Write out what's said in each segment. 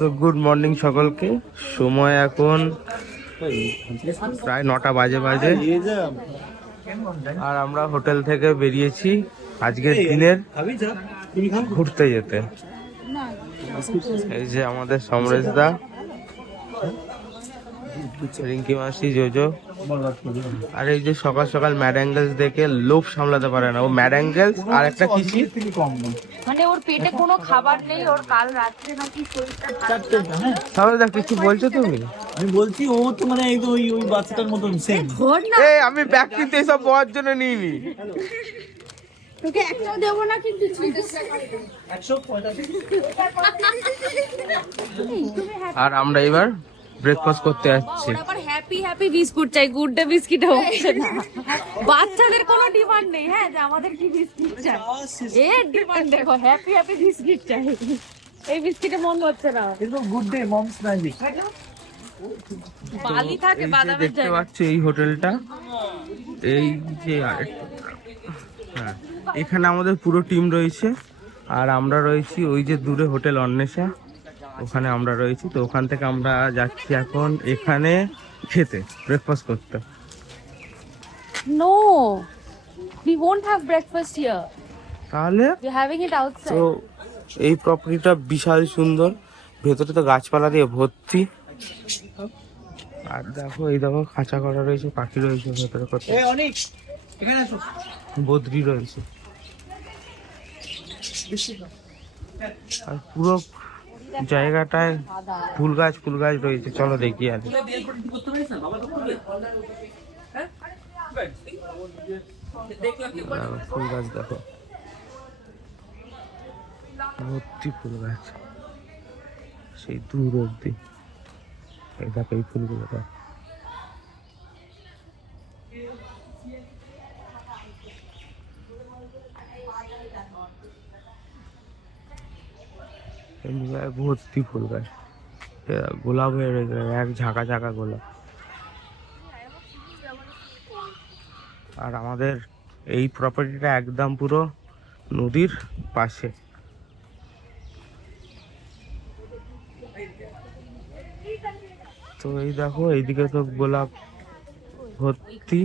তো good morning সকলকে। সময় এখন প্রায় 9টা বাজে। আর আমরা হোটেল থেকে বেরিয়েছি আজকের দিনের ঘুরতে যেতে। এই যে আমাদের সমরেশ দা, রিঙ্কি মাসি, জোজো। আর এই যে সকাল সকাল ম্যাড অ্যাঙ্গেলস দেখে লোভ সামলাতে পারে না। ও ম্যাড অ্যাঙ্গেলস আর একটা কিছু মানে ওর পেটে কোনো খাবার নেই, ওর কাল রাত্রে নাকি তাহলে দা কিছু বলছো তুমি? আমি বলছি ও তো মানে ওই বাচ্চাটার মতন সেম। এই আমি ব্যাগ কিনতে এসব বলার জন্য নিইনি। তোকে একটাও দেবো না কিন্তু। আর আমরা এবার ব্রেকফাস্ট করতে যাচ্ছি। আবার হ্যাপি হ্যাপি বিস্কুট চাই, গুড ডে বিস্কিট হচ্ছে না। বাচ্চাদের কোনো ডিমান্ড নেই, হ্যাঁ যে আমাদের কি বিস্কিট চাই, এর ডিমান্ড দেখো হ্যাপি হ্যাপি বিস্কিট চাই। এই বিস্কিটে মন হচ্ছে না। Good day moms magic. বালি থাকে বাদামের দেখতে জায়গা। পাচ্ছি এই হোটেলটা, এই যে হ্যাঁ, এখানে আমাদের পুরো টিম রয়েছে। আর আমরা রয়েছি ওই যে দূরে হোটেল অন্বেষা, ওখানে আমরা রয়েছি। তো ওখান থেকে আমরা যাচ্ছি এখন এখানে খেতে, ব্রেকফাস্ট করতে। No, we won't have breakfast here. তাহলে We're having it outside. তো এই প্রপার্টিটা বিশাল সুন্দর, ভেতরে তো গাছপালা দিয়ে ভর্তি। আর দেখো এই দেখো খাঁচা করা রয়েছে, পাখি রয়েছে ভেতরে, কত বদ্রি রয়েছে। আর পুরো জায়গাটায় ফুল গাছ রয়েছে। চলো দেখি। আর ফুল গাছ দেখো, ভর্তি ফুল গাছ সেই দূর অব্দি। এই দেখো এই ফুলগুলো দেখ। ভর্তি ফুল গাছ, গোলাপ হয়ে রয়েছে, এক ঝাঁকা গোলাপ। আর আমাদের এই প্রপার্টিটা একদম পুরো নদীর পাশে। তো এই দেখো এইদিকে তো গোলাপ ভর্তি,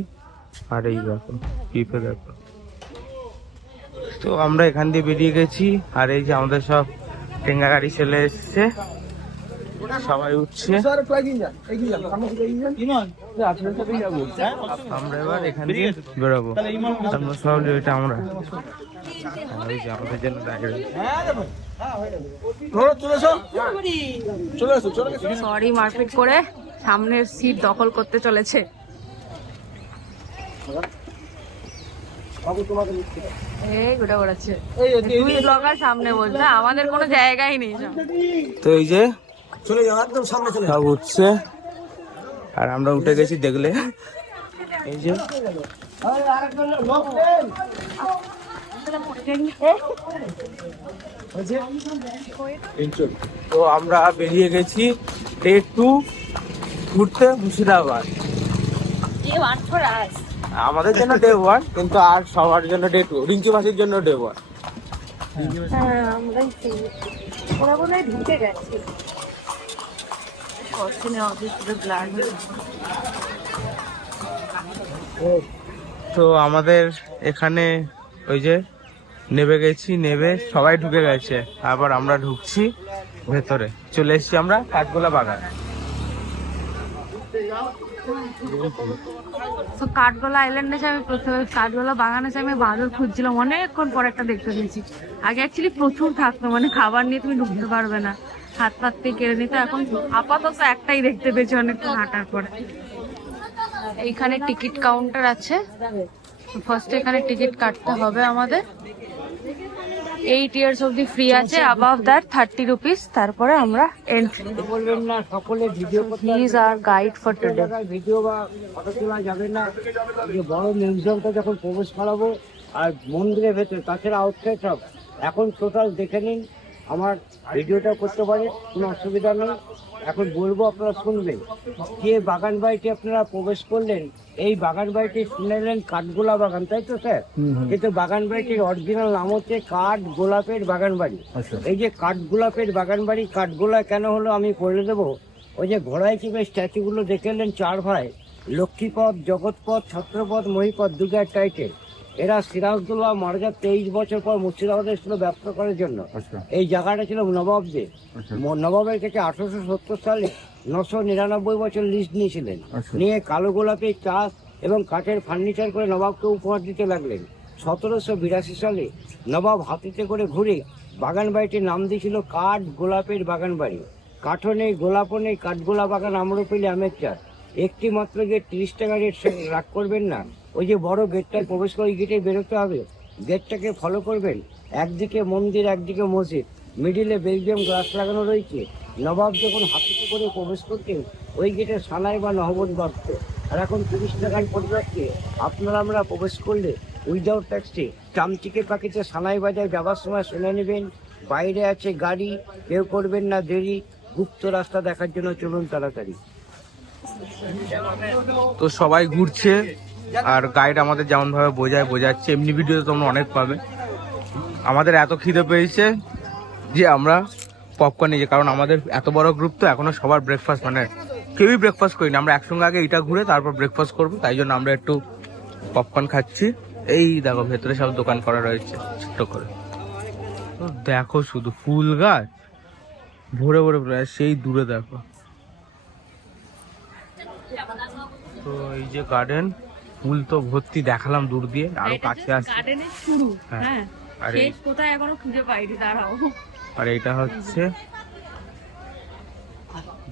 আর এই দেখো পিঁপে দেখো। তো আমরা এখান দিয়ে বেরিয়ে গেছি। আর এই যে আমাদের সব টেঙ্গা গাড়ি চলে এসছে, সবাই উঠছে। আমরা এবার এখান দিয়ে বেরোবো। সব এটা আমরা আমাদের জন্য সরি মারপিট করে সামনের সিট দখল করতে চলেছে। এই ঘুরে বেড়াচ্ছে, দুই ব্লগার সামনে বলছে আমাদের কোনো জায়গাই নেই। তো এই যে চলে যাও, একদম সামনে চলে যাও, উঠছে। আর আমরা উঠে গেছি, দেখলে এই যে তো আমরা বেরিয়ে গেছি ডে 2 ঘুরতে মুর্শিদাবাদ। আমাদের জন্য ডে 1, কিন্তু আর সবার জন্য ডে 2, রিঙ্কি মাসির জন্য ডে 1। তো আমাদের এখানে ওই যে নেমে গেছি, নেমে সবাই ঢুকে গেছে, আবার আমরা ঢুকছি ভেতরে। চলে এসেছি আমরা কাঠগোলা বাগান। তো কাঠগোলা আইল্যান্ডে আমি প্রথমে, কাঠগোলা বাগানে আমি বাদর খুঁজছিলাম, অনেকক্ষণ পর একটা দেখতে পেয়েছি। আগে অ্যাকচুয়ালি প্রচুর থাকতো, মানে খাবার নিয়ে তুমি ঢুকতে পারবে না, হাত পাত দিয়ে কেড়ে নিতে। এখন আপাতত একটাই দেখতে পেয়েছি অনেকক্ষণ হাঁটার পরে। এইখানে টিকিট কাউন্টার আছে, ফার্স্টে এখানে টিকিট কাটতে হবে আমাদের। 8 years অব্দি ফ্রি আছে, above that 30 rupees, তারপরে আমরা এন্ট্রি। বলবেন না সকলে ভিডিও করতে, He is our guide for today. Video বা ফটো তোলা যাবে না। যে বড় মিউজিয়ামটা যখন প্রবেশ করাবো আর মন্দিরের ভেতরে, তাছাড়া আউটসাইড সব এখন টোটাল দেখে নিন। আমার ভিডিওটা করতে পারে, কোনো অসুবিধা নেই। এখন বলবো, আপনারা শুনবেন। যে বাগান বাড়িতে আপনারা প্রবেশ করলেন, এই বাগান বাড়িটি শুনলেন কাঠগোলা বাগান, তাই তো স্যার? কিন্তু বাগান বাড়িটির অরিজিনাল নাম হচ্ছে কাঠ গোলাপের বাগান বাড়ি। এই যে কাঠ গোলাপের বাগান বাড়ি, কাঠগোলা কেন হলো আমি বলে দেবো। ওই যে ঘোড়ায় চেপে স্ট্যাচুগুলো দেখে এলেন, 4 ভাই, লক্ষ্মীপদ, জগৎপদ, ছত্রপদ, মহিপদ, দুর্গার টাইটেল। এরা সিরাজদৌল্লাহ মারা যাওয়ার 23 বছর পর মুর্শিদাবাদে ছিল ব্যবসা করার জন্য। এই জায়গাটা ছিল নবাবদের। নবাবের কাছে 1870 সালে 999 বছর লিস্ট নিয়েছিলেন। নিয়ে কালো গোলাপের চাষ এবং কাঠের ফার্নিচার করে নবাবকে উপহার দিতে লাগলেন। 1782 সালে নবাব হাতিতে করে ঘুরে বাগান বাড়িটির নাম দিয়েছিল কাঠ গোলাপের বাগান বাড়ি। কাঠও নেই, গোলাপও নেই, কাঠগোলা বাগান আমরও পেলে আমের চাষ। একটি মাত্র গেট, 30 টাকা রেট, রাগ করবেন না। ওই যে বড় গেটটায় প্রবেশ করে ওই গেটে বেরোতে হবে, গেটটাকে ফলো করবেন। একদিকে মন্দির, একদিকে মসজিদ, মিডিলে বেলজিয়াম গ্লাস লাগানো রয়েছে। নবাব যখন হাতিতে করে প্রবেশ করতেন ওই গেটে সানাই বা নহবত বাঁধত। আর এখন 30 টাকার পরিবর্তে আপনারা আমরা প্রবেশ করলে উইদাউট ট্যাক্সে চামচিকে পাখিতে সানাই বাজায় যাবার সময় শুনে নেবেন। বাইরে আছে গাড়ি, কেউ করবেন না দেরি। গুপ্ত রাস্তা দেখার জন্য চলুন তাড়াতাড়ি। তো সবাই ঘুরছে আর গাইড আমাদের যেমন ভাবে বোঝাচ্ছে, এমনি ভিডিও তোমরা অনেক পাবে। আমাদের এত খিদে পেয়েছে যে আমরা পপকর্ন নিয়েছি, কারণ আমাদের এত বড় গ্রুপ তো এখনো সবার ব্রেকফাস্ট মানে কেউই ব্রেকফাস্ট করিনি। আমরা একসঙ্গে আগে এটা ঘুরে তারপর ব্রেকফাস্ট করবো, তাই জন্য আমরা একটু পপকর্ন খাচ্ছি। এই দেখো ভেতরে সব দোকান করা রয়েছে ছোট্ট করে। তো দেখো শুধু ফুল গাছ ভরে ভরে প্রায় সেই দূরে দেখো। তো এই যে গার্ডেন, ফুল তো ভর্তি, দেখালাম দূর দিয়ে, আরো কাছে আসছে। গার্ডেনের শুরু, হ্যাঁ। হ্যাঁ, আর শেষ কোথায় এখনো খুঁজে পাইনি, দাঁড়াও। আর এটা হচ্ছে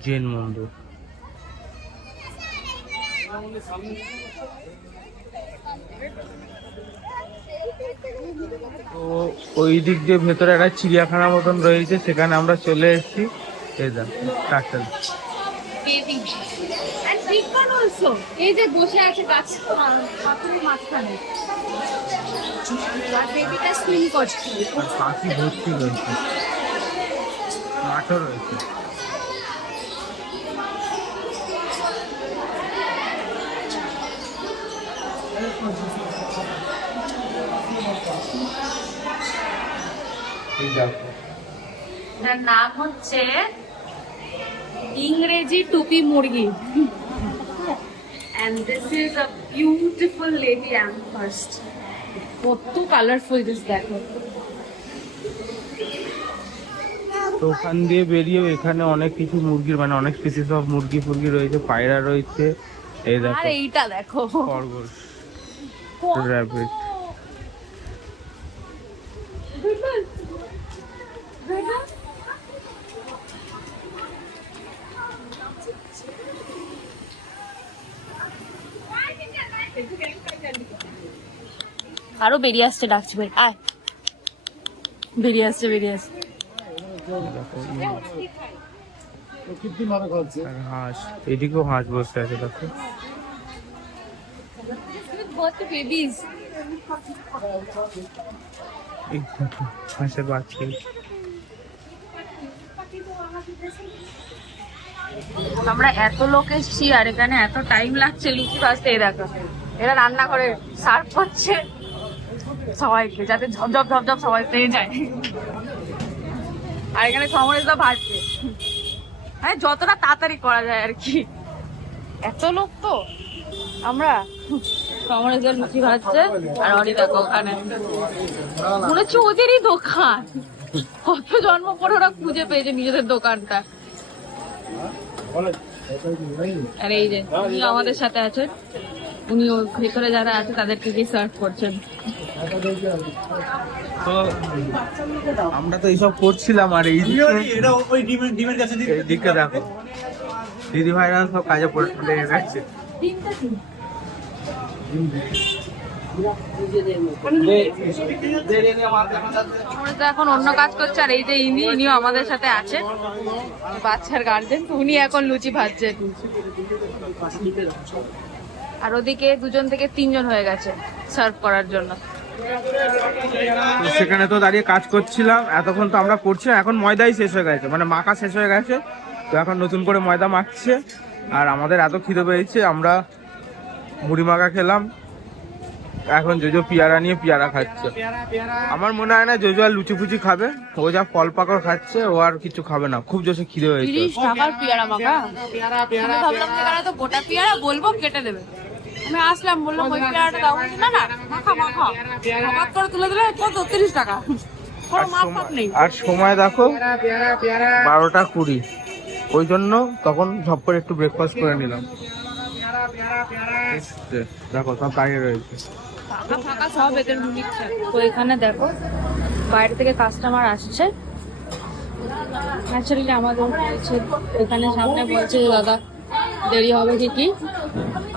জৈন মন্দির। তো ওই দিক দিয়ে ভেতরে একটা চিড়িয়াখানা মতন রয়েছে, সেখানে আমরা চলে এসেছি। এই দেখ টার্টল। এই যে বসে আছে গাছ পাথরের মাঝখানে, আর বেবিটা সুইম করছে। আর পাখি ভর্তি রয়েছে, মাঠও রয়েছে। তার নাম হচ্ছে ইংরেজি টুপি মুরগি। And this is a beautiful lady amethyst. কত কালারফুল দিস দেখো। তো ওখান দিয়ে বেরিয়েও এখানে অনেক কিছু মুরগির মানে অনেক স্পিসিস অফ মুরগি ফুরগি রয়েছে, পায়রা রয়েছে। এই দেখো, আর এইটা দেখো খরগোশ, র‍্যাবিট। আরো বেরিয়ে আসছে, ডাকছে ভাই আয়, বেরিয়ে আসছে। আর হাঁস, এদিকেও হাঁস বসে আছে দেখো। বেবিজ, হাঁসের বাচ্চা। আমরা এত লোক এসেছি আর এখানে এত টাইম লাগছে লুচি ভাজতে। এই দেখো এরা রান্না করে সার্ভ করছে সবাইকে, যাতে ঝপঝপ ঝপঝপ সবাই পেয়ে যায়। আর এখানে সমরেশদা ভাজছে, হ্যাঁ যতটা তাড়াতাড়ি করা যায় আর কি। এত লোক তো আমরা, সমরেশদা লুচি ভাজছে আর অরি দেখো ওখানে, মনে হচ্ছে ওদেরই দোকান। কত জন্ম পরে ওরা খুঁজে পেয়েছে নিজেদের দোকানটা। আর এই যে উনি আমাদের সাথে আছেন, উনি ভেতরে যারা আছে তাদেরকে দিয়ে সার্ভ করছেন। তো আমরা তো এইসব করছিলাম, আর এই দিকে দেখো দিদি ভাইরা সব কাজে পড়ে গেছে। এখন অন্য কাজ করছে, আর এই যে ইনিও আমাদের সাথে আছে, বাচ্চার গার্জেন। উনি এখন লুচি ভাজছেন, আর ওদিকে 2 থেকে 3 হয়ে গেছে সার্ভ করার জন্য। সেখানে তো দাঁড়িয়ে কাজ করছিলাম এতক্ষণ, তো আমরা করছিলাম। এখন ময়দাই শেষ হয়ে গেছে, মানে মাখা শেষ হয়ে গেছে, তো এখন নতুন করে ময়দা মাখছে। আর আমাদের এত খিদে পেয়েছে, আমরা মুড়ি মাখা খেলাম, এখন জোজো পেয়ারা নিয়ে পেয়ারা খাচ্ছে। আমার মনে হয় না জোজো আর লুচি ফুচি খাবে, ও যা ফল পাকড় খাচ্ছে ও আর কিছু খাবে না, খুব জোরে খিদে হয়েছে। 30 টাকার পেয়ারা মাখা, আমি ভাবলাম যে এখানে তো গোটা পেয়ারা বলবো কেটে দেবে, আমি আসলাম বললাম ওই পেয়ারাটা দাও, না না মাখা মাখা মাখা করে তুলে দিলে কত 30 টাকা, কোনো মাপ ফাপ নেই। আর সময় দেখো 12:20, ওই জন্য তখন সব করে একটু ব্রেকফাস্ট করে নিলাম। দেখো সব দাঁড়িয়ে রয়েছে, ফাঁকা ফাঁকা সব এদের মিক্সচার। তো এখানে দেখো বাইরে থেকে কাস্টমার আসছে, ন্যাচারালি আমাদের হচ্ছে এখানে সামনে বলছে দাদা দেরি হবে কি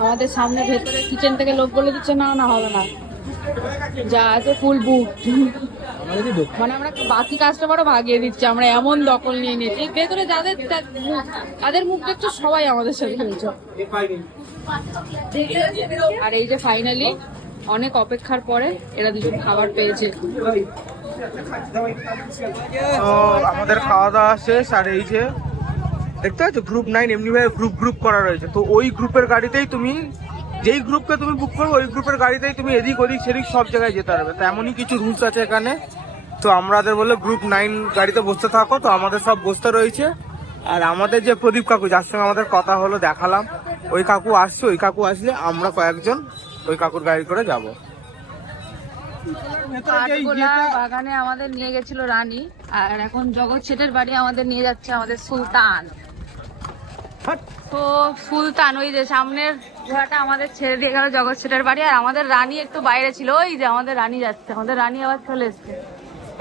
আমাদের সামনে ভেতরে কিচেন থেকে লোক বলে দিচ্ছে না না হবে না, যা আছে ফুল বুক, মানে আমরা বাকি কাস্টমারও ভাগিয়ে দিচ্ছি, আমরা এমন দখল নিয়ে নিয়েছি ভেতরে যাদের তাদের মুখ দেখছো সবাই আমাদের সাথে খেলছে। আর এই যে ফাইনালি অনেক অপেক্ষার পরে এরা দুজন খাবার পেয়েছে। তো আমাদের খাওয়া দাওয়া শেষ, আর এই যে দেখতে পাচ্ছ গ্রুপ 9 এমনি ভাবে গ্রুপ করা রয়েছে। তো ওই গ্রুপের গাড়িতেই তুমি, যেই গ্রুপকে তুমি বুক করবে ওই গ্রুপের গাড়িতেই তুমি এদিক ওদিক সেদিক সব জায়গায় যেতে পারবে। তো এমনই কিছু রুলস আছে এখানে। তো আমাদের বললো গ্রুপ 9 গাড়িতে বসতে থাকো, তো আমাদের সব বসতে রয়েছে। আর আমাদের যে প্রদীপ কাকু যার সঙ্গে আমাদের কথা হলো, দেখালাম, ওই কাকু আসছে, ওই কাকু আসলে আমরা কয়েকজন ওই কাকুর গাড়ি করে যাবো। কাঠগোলা বাগানে আমাদের নিয়ে গেছিল রানী, আর এখন জগৎ শেঠের বাড়ি আমাদের নিয়ে যাচ্ছে আমাদের সুলতান। তো সুলতান ওই যে সামনের ঘোড়াটা আমাদের ছেড়ে দিয়ে গেল জগৎ শেঠের বাড়ি, আর আমাদের রানী একটু বাইরে ছিল, ওই যে আমাদের রানী যাচ্ছে, আমাদের রানী আবার চলে এসছে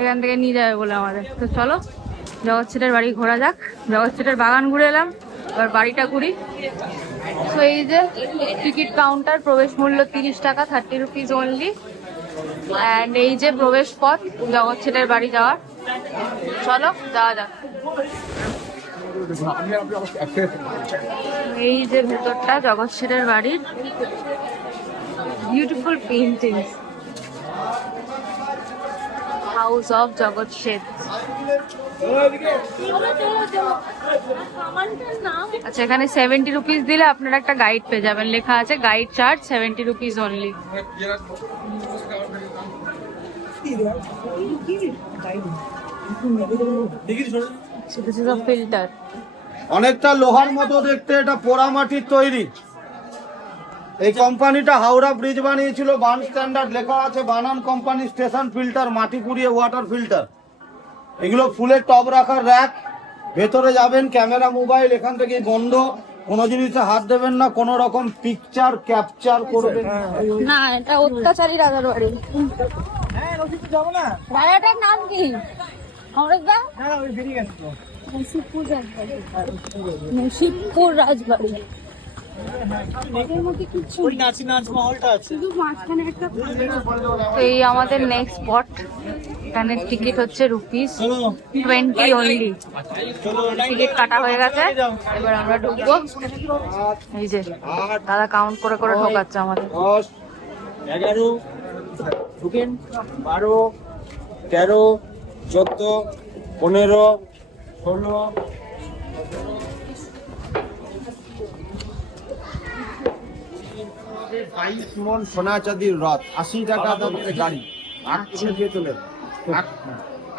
এখান থেকে নিয়ে যাবে বলে আমাদের। তো চলো জগৎ শেঠের বাড়ি ঘোরা যাক, জগৎ শেঠের বাগান ঘুরে এলাম, এবার বাড়িটা ঘুরি। তো এই যে টিকিট কাউন্টার, প্রবেশ মূল্য 30 টাকা, 30 রুপিস অনলি। অ্যান্ড এই যে প্রবেশ পথ জগৎ শেঠের বাড়ি যাওয়ার, চলো যাওয়া যাক। এই যে ভেতরটা জগৎ শেঠের বাড়ির, বিউটিফুল পেইন্টিংস, হাউস অফ জগৎ শেঠ। আচ্ছা, এখানে 70 রুপিস দিলে আপনারা একটা গাইড পেয়ে যাবেন, লেখা আছে guide charge 70 rupees only. Filter অনেকটা লোহার মতো দেখতে, এটা পোড়ামাটির তৈরি। এই কোম্পানিটা হাওড়া ব্রিজ বানিয়েছিল, বান স্ট্যান্ডার্ড লেখা আছে, বানান কোম্পানি, স্টেশন ফিল্টার, মাটি পুড়িয়ে ওয়াটার ফিল্টার। এগুলো ফুলের টব রাখার র্যাক। ভেতরে যাবেন, ক্যামেরা মোবাইল এখান থেকে বন্ধ, কোনো জিনিসে হাত দেবেন না, কোনো রকম পিকচার ক্যাপচার করবেন না, এটা অত্যাচারী রাজার বাড়ি। রাজাটার নাম কি? মুন্সিবপুর রাজবাড়ি। তো এই আমাদের নেক্সট স্পট, এখানে টিকিট হচ্ছে রুপিস 20 অনলি। টিকিট কাটা হয়ে গেছে, এবার আমরা ঢুকবো। এই যে দাদা কাউন্ট করে করে ঢোকাচ্ছে আমাদের। 10, 11, ঢুকেন, 12, 13, 14, 15, 16। 22 মন সোনা চাঁদির রথ, 80 টাকা দামের গাড়ি।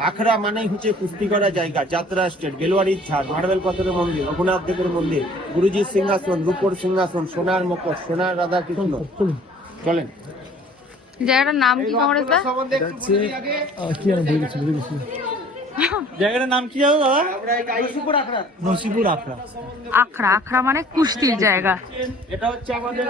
আখড়া মানেই হচ্ছে কুস্তি করা জায়গা, যাত্রা স্টেট, গেলুয়ারির ঝাড়, মার্বেল পাথরের মন্দির, রঘুনাথ দেবের মন্দির, গুরুজির সিংহাসন, রূপর সিংহাসন, সোনার মুখোশ, সোনার রাধা কৃষ্ণ। চলেন। জায়গাটার নাম কি কমরেশ দা? জায়গাটার নাম কি জানো দাদা? নসিপুর আখড়া। আখড়া, আখড়া মানে কুস্তির জায়গা। এটা হচ্ছে আমাদের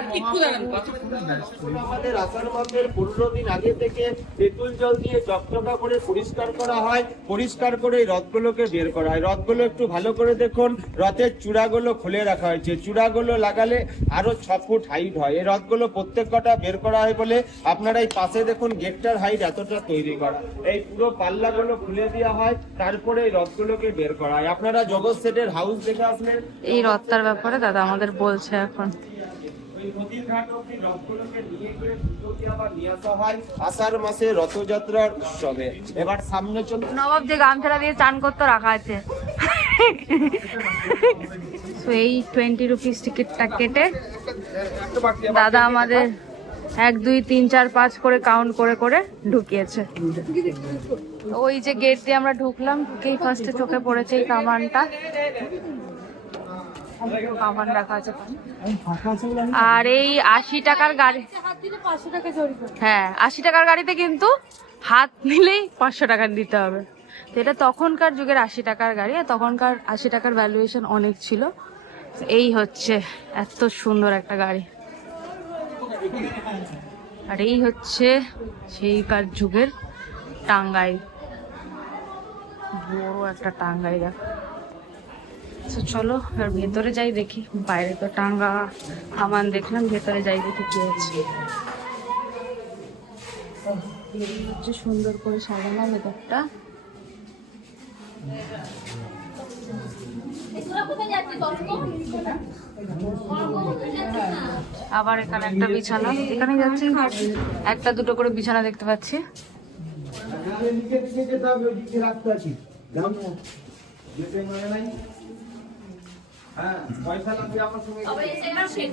আষাঢ় মাসের 15 দিন আগে থেকে তেঁতুল জল দিয়ে চকচকা করে পরিষ্কার করা হয়। পরিষ্কার করে এই রথগুলোকে বের করা হয়। রথগুলো একটু ভালো করে দেখুন, রথের চূড়াগুলো খুলে রাখা হয়েছে। চূড়াগুলো লাগালে আরো 6 ফুট হাইট হয়। এই রথগুলো প্রত্যেক কটা বের করা হয় বলে আপনারা এই পাশে দেখুন, গেটটার হাইট এতটা তৈরি করা। এই পুরো পাল্লাগুলো খুলে দেওয়া হয়, তারপরে এই রথগুলোকে বের করা হয়। আপনারা জগৎ শেঠের হাউস দেখে আসলেন। এই রথটার ব্যাপারে দাদা আমাদের বলছে এখন। ওই নদীর ঘাট অব্দি রথগুলোকে নিয়ে গিয়ে পুজোতে আবার নিয়ে আসা হয় আষাঢ় মাসে রথযাত্রার উৎসবে। এবার সামনে চলুন। নবাব যে গামছাটা দিয়ে চান করতে রাখা আছে। তো এই 20 রুপিস টিকিটটা কেটে দাদা আমাদের 1 2 3 4 5 করে কাউন্ট করে করে ঢুকিয়েছে। ওই যে গেট দিয়ে আমরা ঢুকলাম, ঢুকেই ফার্স্টে চোখে পড়েছে এই কামানটা। কামান রাখা আছে। আর এই 80 টাকার গাড়ি, হ্যাঁ 80 টাকার গাড়িতে কিন্তু হাত নিলেই 500 টাকা দিতে হবে। তো এটা তখনকার যুগের 80 টাকার গাড়ি, আর তখনকার 80 টাকার ভ্যালুয়েশন অনেক ছিল। এই হচ্ছে এত সুন্দর একটা গাড়ি, আর এই হচ্ছে সেইকার যুগের টাঙ্গাই, বড় একটা টাঙ্গাই। দেখো তো চলো আর ভেতরে যাই দেখি। বাইরে তো টাঙ্গা কামান দেখলাম, ভেতরে যাই দেখি কি আছে। হচ্ছে সুন্দর করে সাজানো ভেতরটা। আবার এখানে একটা বিছানা, এখানে যাচ্ছি একটা দুটো করে বিছানা দেখতে পাচ্ছি।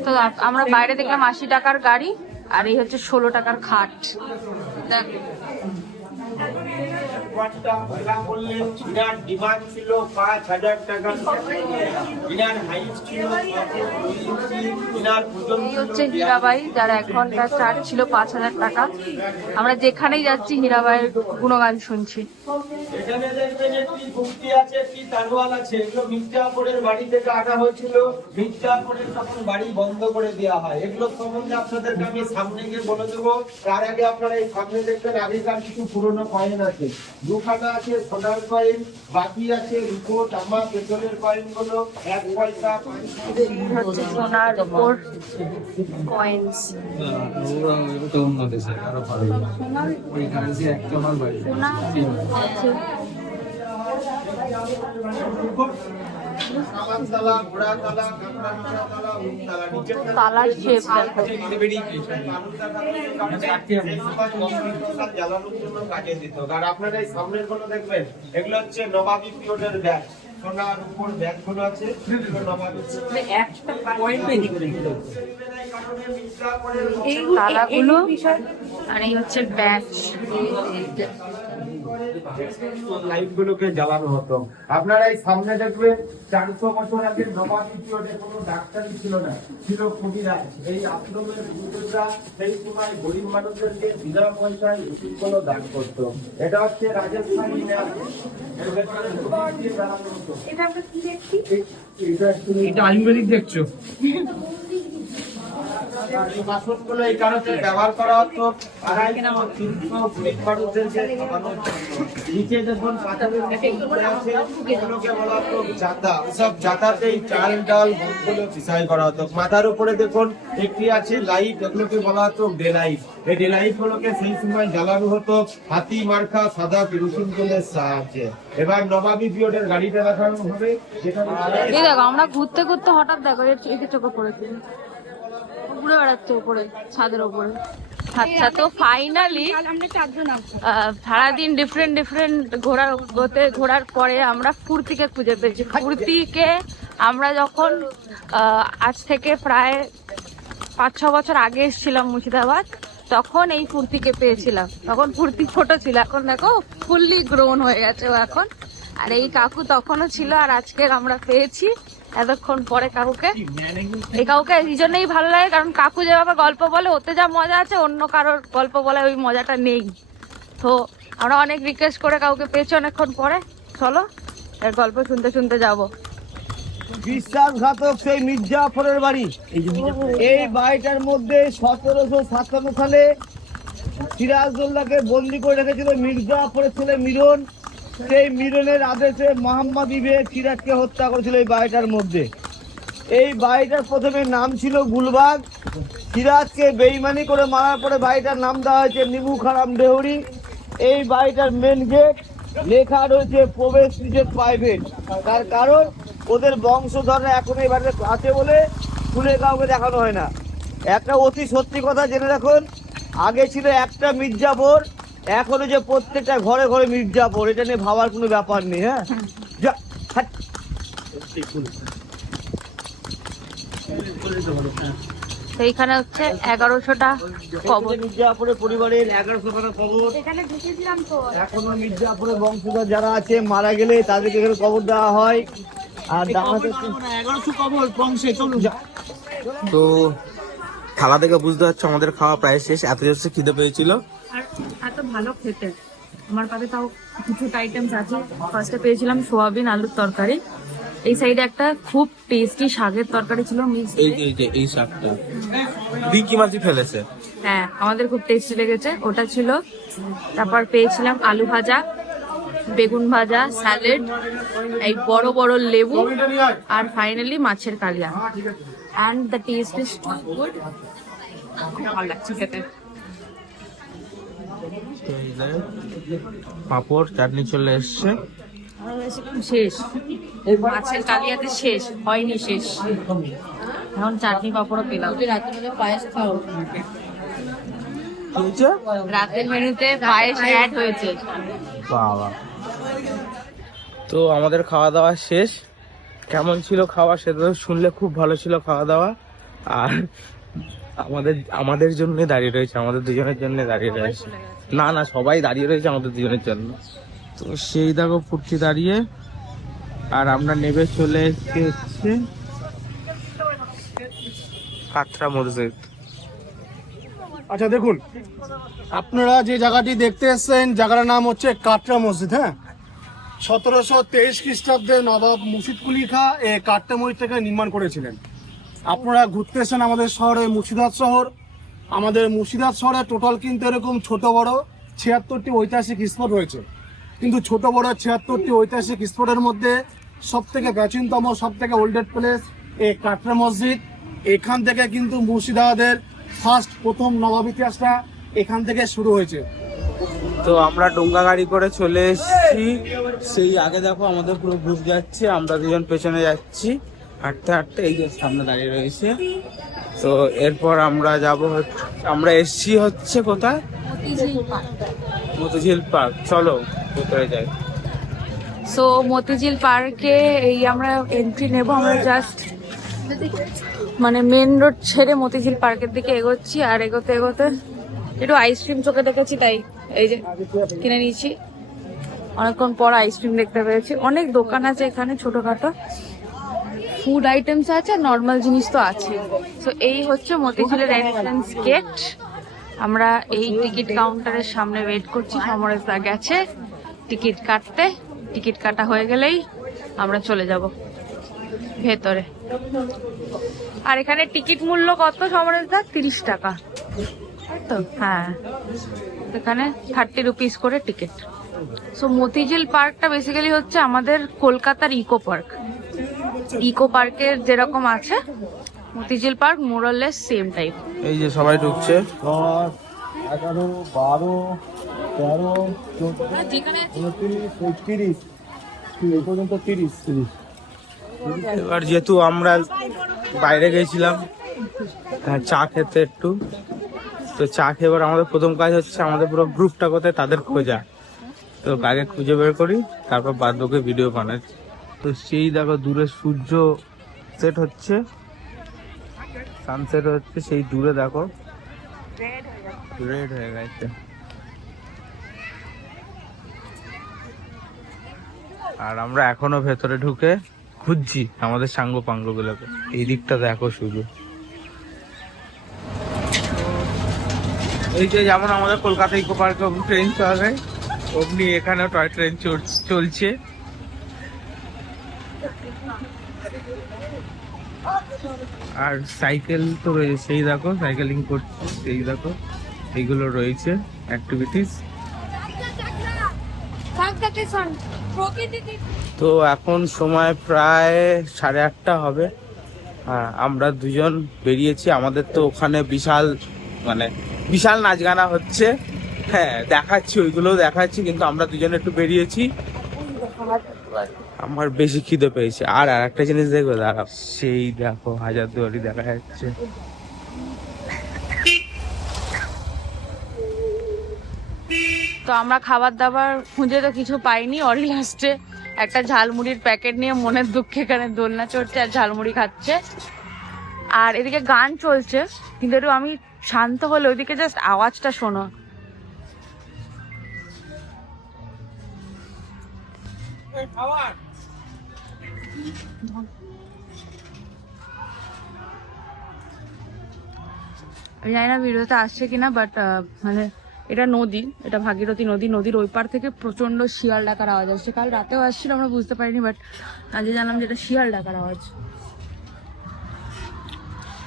তো আমরা বাইরে দেখলাম 80 টাকার গাড়ি, আর এই হচ্ছে 16 টাকার খাট। দেখ ডিমান্ড ছিল 5,000 টাকা, এই হচ্ছে হীরাবাই, যার 1 ঘন্টা চার্জ ছিল 5,000 টাকা। আমরা যেখানেই যাচ্ছি হীরাবাইয়ের গুণগান শুনছি। এখানে দেখবেন একটি গুমটি আছে, একটি তারওয়াল আছে। এগুলো মির্জাপুরের বাড়ি থেকে আনা হয়েছিল। মির্জাপুরের তখন বাড়ি বন্ধ করে দেওয়া হয়। এগুলো সম্বন্ধে আপনাদেরকে আমি সামনে গিয়ে বলে দেবো। তার আগে আপনারা এই সামনে দেখবেন আগেকার কিছু পুরনো কয়েন আছে। 2 টাকা আছে সোনার কয়েন, বাকি আছে রূপো, তামা, পেতলের কয়েন গুলো 1 পয়সা, 5 হচ্ছে সোনার উপর কয়েন্স। সোনা আছে। তালার শেপ দেখো। আপনারা এই সামনের গুলো দেখবেন, এগুলো হচ্ছে নবাবী পিরিয়ডের ব্যাগ। সোনার উপর ব্যাগ গুলো আছে তালাগুলো, আর এই হচ্ছে ব্যাগ। লাইটগুলোকে জ্বালানো হতো। আপনারা এই সামনে দেখবেন 400 বছর আগে নবাবী পিরিয়ডে কোনো ডাক্তারই ছিল না, ছিল কবিরাজ। এই আশ্রমের গুরুজনরা সেই সময় গরিব মানুষদেরকে বিনা পয়সায় ওষুধগুলো দান করতো। এটা হচ্ছে রাজস্থানী ন্যাস। এর ভেতরে হদিস দিয়ে জ্বালানো হতো। এটা আয়ুর্বেদিক দেখছো? এই বাসনগুলো এই কারণে ব্যবহার করা হতো 250-300 গরিব মানুষদেরকে খাওয়ানোর জন্য। নিচে দেখুন পাথরের মতো আছে, এগুলোকে বলা হতো জাতা। সব জাতাতেই চাল ডাল গুলো পিসাই করা হতো। মাথার উপরে দেখুন একটি আছে লাইট, এগুলোকে বলা হতো ডে লাইট। এই ডে লাইট গুলোকে সেই সময় জ্বালানো হতো হাতি মার্কা সাদা কেরোসিন তেলের সাহায্যে। এবার নবাবী পিরিয়ডের গাড়িটা দেখানো হবে। এই দেখো আমরা ঘুরতে ঘুরতে হঠাৎ দেখো এদিকে চোখে পড়েছে, ঘুরে বেড়াচ্ছে উপরে ছাদের উপরে। আচ্ছা, তো ফাইনালি সারাদিন ডিফারেন্ট ঘোরার পরে আমরা ফুর্তিকে খুঁজে পেয়েছি। ফুর্তিকে আমরা যখন আজ থেকে প্রায় 5-6 বছর আগে এসেছিলাম মুর্শিদাবাদ, তখন এই ফুর্তিকে পেয়েছিলাম। তখন ফুর্তি ছোট ছিল, এখন দেখো ফুললি গ্রোন হয়ে গেছে ও এখন। আর এই কাকু তখনও ছিল, আর আজকে আমরা পেয়েছি এতক্ষণ পরে কাকুকে। এই কাকুকে এই জন্যই ভালো লাগে, কারণ কাকু যেভাবে গল্প বলে ওতে যা মজা আছে অন্য কারোর গল্প বলে ওই মজাটা নেই। তো আমরা অনেক রিকোয়েস্ট করে কাকুকে পেয়েছি অনেকক্ষণ পরে। চলো এর গল্প শুনতে শুনতে যাবো। বিশ্বাসঘাতক সেই মির্জাফরের বাড়ি। এই বাড়িটার মধ্যে 1757 সালে সিরাজদৌল্লাকে বন্দি করে রেখেছিল মির্জাফরের ছেলে মিরন। সেই মিরনের আদেশে মোহাম্মদ ইবনে সিরাজকে হত্যা করেছিল এই বাড়িটার মধ্যে। এই বাড়িটার প্রথমে নাম ছিল গুলবাগ। সিরাজকে বেইমানি করে মারার পরে বাড়িটার নাম দেওয়া হয়েছে নিমু খারাম দেহরি। এই বাড়িটার মেন গেট লেখা রয়েছে প্রবেশ নিষেধ প্রাইভেট। তার কারণ ওদের বংশধররা এখন এই বাড়িতে আছে বলে খুলে কাউকে দেখানো হয় না। একটা অতি সত্যি কথা জেনে রাখুন, আগে ছিল একটা মির্জাপুর, এখন যে প্রত্যেকটা ঘরে ঘরে মির্জাপুর, এটা নিয়ে ভাবার কোনো ব্যাপার নেই। হ্যাঁ, যা হাট। তো এইখানে হচ্ছে 1100টা কবর। মির্জাপুরের পরিবারের 1100টা কবর। এখানে ঢুকেছিলাম তো। এখনো মির্জাপুরের বংশধর যারা আছে মারা গেলে তাদেরকে এখানে কবর দেওয়া হয়। আর দামাতে 1100 কবর বংশে। চলুন। তো খাওয়া দেখে বুঝতে পারছো আমাদের খাওয়া প্রায় শেষ, এত জোরসে খিদে পেয়েছিল। আর এত ভালো খেতে, আমার কাছে তাও কিছু আইটেমস আছে। ফার্স্টে পেয়েছিলাম সোয়াবিন আলুর তরকারি, এই সাইডে একটা খুব টেস্টি শাকের তরকারি ছিল মিক্স। এই শাকটা বিকি মাছি ফেলেছে। হ্যাঁ, আমাদের খুব টেস্টি লেগেছে, ওটা ছিল। তারপর পেয়েছিলাম আলু ভাজা, বেগুন ভাজা, স্যালাড, এই বড় বড় লেবু, আর ফাইনালি মাছের কালিয়া। And the taste is too good, খুব ভালো লাগছে খেতে। পাঁপড় চাটনি চলে এসছে। শেষ, মাছের কালিয়াতে শেষ হয়নি, শেষ। এখন চাটনি পাঁপড়ও পেলাম। রাত্রে পায়েস খাও, রাতের মেনুতে পায়েস অ্যাড হয়েছে। বাবা, তো আমাদের খাওয়া দাওয়া শেষ। কেমন ছিল খাওয়া সেটা তো শুনলে খুব ভালো ছিল খাওয়া দাওয়া। আর আমাদের জন্য দাঁড়িয়ে রয়েছে, আমাদের দুজনের জন্য দাঁড়িয়ে রয়েছে। না না, সবাই দাঁড়িয়ে রয়েছে আমাদের দুজনের জন্য। তো সেই দেখো ফুটছি দাঁড়িয়ে। আর আমরা নেবে চলে এসেছি হচ্ছে কাটরা মসজিদ। আচ্ছা দেখুন, আপনারা যে জায়গাটি দেখতে এসেছেন জায়গাটার নাম হচ্ছে কাটরা মসজিদ। হ্যাঁ, 1723 খ্রিস্টাব্দে নবাব মুর্শিদ কুলি খাঁ এই কাটরা মসজিদটাকে নির্মাণ করেছিলেন। আপনারা ঘুরতে এসেছেন আমাদের শহরে মুর্শিদাবাদ শহর। আমাদের মুর্শিদাবাদ শহরে টোটাল কিন্তু এরকম ছোট বড় 76টি ঐতিহাসিক স্পট রয়েছে। কিন্তু ছোট বড় 76টি ঐতিহাসিক স্পটের মধ্যে সব থেকে প্রাচীনতম, সব থেকে ওল্ডেস্ট প্লেস এই কাটরা মসজিদ। এখান থেকে কিন্তু মুর্শিদাবাদের প্রথম নবাব ইতিহাসটা এখান থেকে শুরু হয়েছে। তো আমরা ডোঙ্গা গাড়ি করে চলে এসেছি। সেই আগে দেখো আমাদের পুরো গ্রুপ যাচ্ছে, আমরা দুজন পেছনে যাচ্ছি হাঁটতে হাঁটতে। এই যে সামনে দাঁড়িয়ে রয়েছে। তো এরপর আমরা যাব, আমরা এসছি হচ্ছে কোথায়, মতিঝিল পার্ক। চলো ভেতরে যাই। সো মতিঝিল পার্কে এই আমরা এন্ট্রি নেব। আমরা জাস্ট মানে মেন রোড ছেড়ে মতিঝিল পার্কের দিকে এগোচ্ছি। আর এগোতে এগোতে একটু আইসক্রিম চোখে দেখেছি, তাই এই যে কিনে নিয়েছি। অনেকক্ষণ পর আইসক্রিম দেখতে পেয়েছি। অনেক দোকান আছে এখানে, ছোটখাটো ফুড আইটেমস আছে, নর্মাল জিনিস তো আছে। তো এই হচ্ছে মতিঝিলের এন্ট্রান্স গেট। আমরা এই টিকিট কাউন্টারের সামনে ওয়েট করছি। সমরেশ দা গেছে টিকিট কাটতে, টিকিট কাটা হয়ে গেলেই আমরা চলে যাব ভেতরে। আর এখানে টিকিট মূল্য কত সমরেশ দা? 30 টাকা তো। হ্যাঁ, এখানে 30 রুপিস করে টিকিট। সো মতিঝিল পার্কটা বেসিক্যালি হচ্ছে আমাদের কলকাতার ইকো পার্ক। ইকো পার্কের যেরকম আছে মতিঝিল পার্ক মোরলেস সেম টাইপ। এই যে সবাই ঢুকছে। 10, 11, 12, 13, 14, 29, 30 এই পর্যন্ত 30। এবার যেহেতু আমরা বাইরে গেছিলাম চা খেতে একটু, তো চা খেয়ে আমাদের প্রথম কাজ হচ্ছে আমাদের পুরো গ্রুপটা কোথায় তাদের খোঁজা। তো আগে খুঁজে বের করি, তারপর বাদ বাকি ভিডিও বানাচ্ছি। তো সেই দেখো দূরে সূর্য সেট হচ্ছে, সানসেট হচ্ছে সেই দূরে দেখো রেড হয়ে গেছে। আর আমরা এখনো ভেতরে ঢুকে খুঁজছি আমাদের সাঙ্গ পাঙ্গ গুলোকে। এই দিকটা দেখো শুধু। এই যে যেমন আমাদের কলকাতা ইকো পার্কে ট্রেন চলে, অমনি এখানেও টয় ট্রেন চলছে। আর সাইকেল তো রয়েছে, সেই দেখো সাইকেলিং করছে, এই দেখো এইগুলো রয়েছে অ্যাক্টিভিটিস। তো এখন সময় প্রায় 8:30 হবে। হ্যাঁ, আমরা দুজন বেরিয়েছি। আমাদের তো ওখানে বিশাল নাচ গানা হচ্ছে। হ্যাঁ, দেখাচ্ছি, ওইগুলো দেখাচ্ছি। কিন্তু আমরা দুজনে একটু বেরিয়েছি। আমার বেশি খিদে পেয়েছে। আর একটা জিনিস দেখবে, দাঁড়াও, সেই দেখো হাজারদুয়ারি দেখা যাচ্ছে। তো আমরা খাবার দাবার খুঁজে তো কিছু পাইনি, অরি লাস্টে একটা ঝালমুড়ির প্যাকেট নিয়ে মনের দুঃখে এখানে দোলনা চড়ছে আর ঝালমুড়ি খাচ্ছে। আর এদিকে গান চলছে, কিন্তু একটু আমি শান্ত হলে ওইদিকে জাস্ট আওয়াজটা শোনো। আমি জানি না ভিডিওতে আসছে কিনা, বাট মানে এটা নদী, এটা ভাগীরথী নদী। নদীর ওই পার থেকে প্রচন্ড শিয়াল ডাকার আওয়াজ আসছে। কাল রাতেও আসছিল, আমরা বুঝতে পারিনি, বাট আজকে জানলাম যে এটা শিয়াল ডাকার আওয়াজ।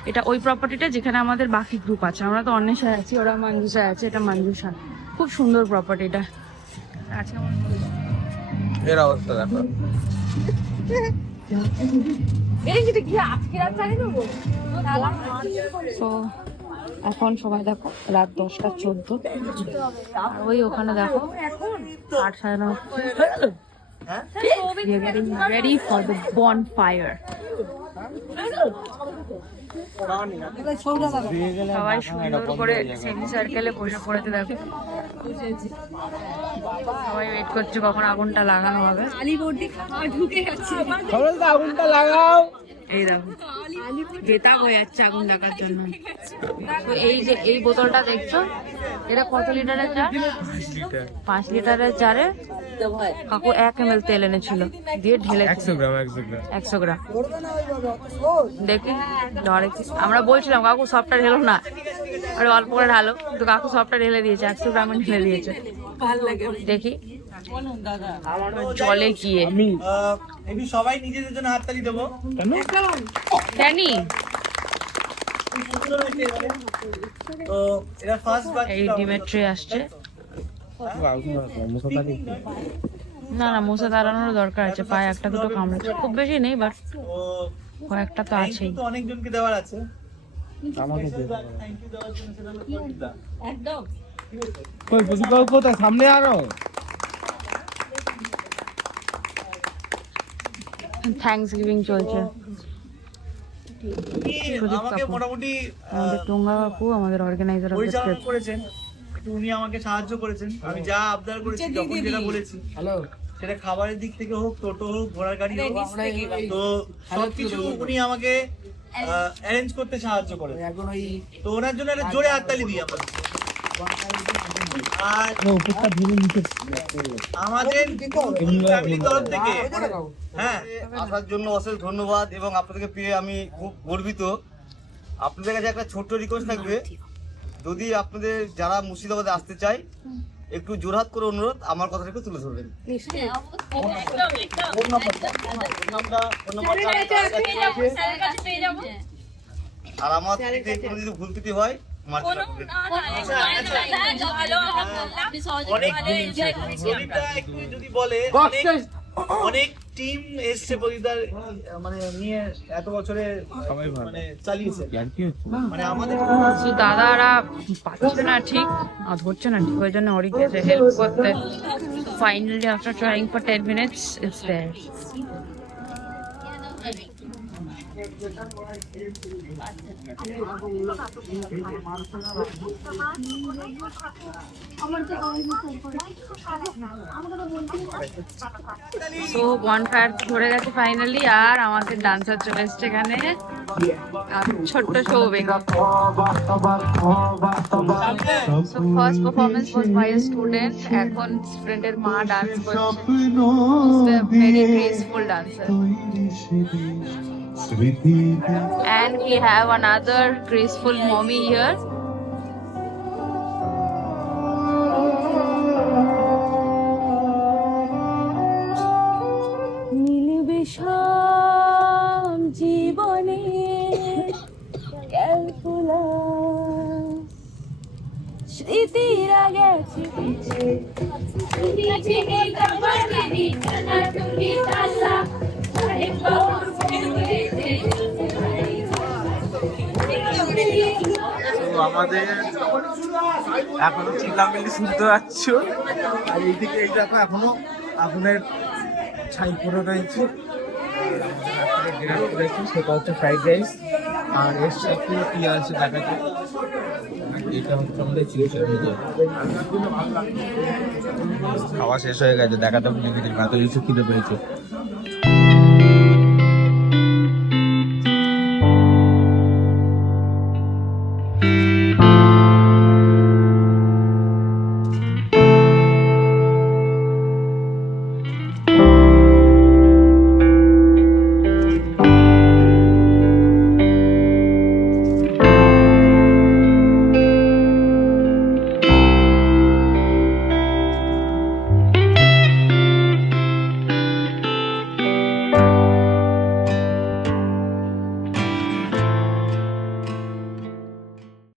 এটা ওই প্রপার্টিটা যেখানে আমাদের বাকি গ্রুপ আছে। আমরা তো অন্বেষায় আছি, ওরা মঞ্জুষায় আছে। এটা মঞ্জুষা, খুব সুন্দর প্রপার্টিটা। আজকে এর অবস্থা দেখো। তো এখন সময় দেখো রাত 10:14, আর ওই ওখানে দেখো কাঠ সাজানো রেডি ফর দ্য বনফায়ার। সবাই সুন্দর করে সেমি সার্কেলে বসে পড়েছে দেখো। সবাই ওয়েট করছে কখন আগুনটা লাগানো হবে। আগুনটা লাগাও। এই দেখো বেতাগ হয়ে যাচ্ছে আগুন লাগার জন্য। তো এই যে এই বোতলটা দেখছো, এটা কত লিটারের জার? 5 লিটারের জারে কাকু 1 ml তেল এনেছিল, দিয়ে ঢেলে 100 গ্রাম 100 গ্রাম। দেখি ডরে কি, আমরা বলছিলাম কাকু সবটা ঢেলো না, আর অল্প করে ঢালো, তো কাকু সবটা ঢেলে দিয়েছে, 100 গ্রাম ঢেলে দিয়েছে। দেখি জলে গিয়ে সবাই নিজেদের জন্য হাততালি দেবো। জানি তো এটা ফার্স্ট এই ডিমের ট্রে আসছে। না না, মশা দাঁড়ানোর দরকার আছে, পায়ে একটা দুটো কামড়েছে, খুব বেশি নেই, বাট কয়েকটা তো আছেই। অনেকজনকে দেওয়ার আছে। কোথায় সামনে আরো থ্যাঙ্কস গিভিং চলছে। সুদীপ আমাকে কাকু, মোটামুটি আমাদের টুঙ্গা কাকু, আমাদের অর্গানাইজার অফ দ্য পরিচালনা ট্রিপ। করেছেন, একটু উনি আমাকে সাহায্য করেছেন। আমি যা আবদার করেছি, যখন যেটা বলেছি, সেটা খাবারের দিক থেকে হোক, টোটো হোক, ঘোড়ার গাড়ি হোক, তো সবকিছু উনি আমাকে অ্যারেঞ্জ করতে সাহায্য করেন। তো ওনার জন্য একটা জোরে হাততালি দিই আমরা। আর আমাদের ফ্যামিলির তরফ থেকে হ্যাঁ আসার জন্য অশেষ ধন্যবাদ, এবং আপনাদেরকে পেয়ে আমি খুব গর্বিত। আপনাদের কাছে একটা ছোট্ট রিকোয়েস্ট থাকবে, যদি আপনাদের যারা মুর্শিদাবাদে আসতে চায়, একটু জোরহাত করে অনুরোধ আমার কথাটা একটু তুলে ধরবেন। আর আমার থেকে কোনো যদি ভুল ত্রুটি হয় যদি বলে অনেক টিম এসছে প্রদীপদার মানে নিয়ে এত বছরে মানে চালিয়েছে, মানে আমাদের তো দাদারা পাচ্ছে না ঠিক, ধরছে না ঠিক, ওই জন্য অরি গেছে হেল্প করতে। Finally after trying for 10 minutes it's there. So bonfire ধরে গেছে ফাইনালি, আর আমাদের ডান্সার চলে এসছে এখানে, ছোট্ট Souvik. So first performance was by a student. এখন স্টুডেন্টের মা ডান্স করছে, very graceful dancer. And we have another graceful mommy here. নীলবিষম জীবনে ক্যালকুলাস স্মৃতিরা গেছে পিছে। আমাদের এখনো চিল্লামিল্লি শুনতে পাচ্ছ, আর এইদিকে এই দেখো এখনো আগুনের ছাই পড়ে রয়েছে। সেটা হচ্ছে ফ্রাইড রাইস, আর এর সাথে কি আছে দেখাতে, এটা হচ্ছে আমাদের চিকেন ভিতর। খাওয়া শেষ হয়ে গেছে, দেখাতে ভুলে গেছি, এত কিছু খিদে পেয়েছে।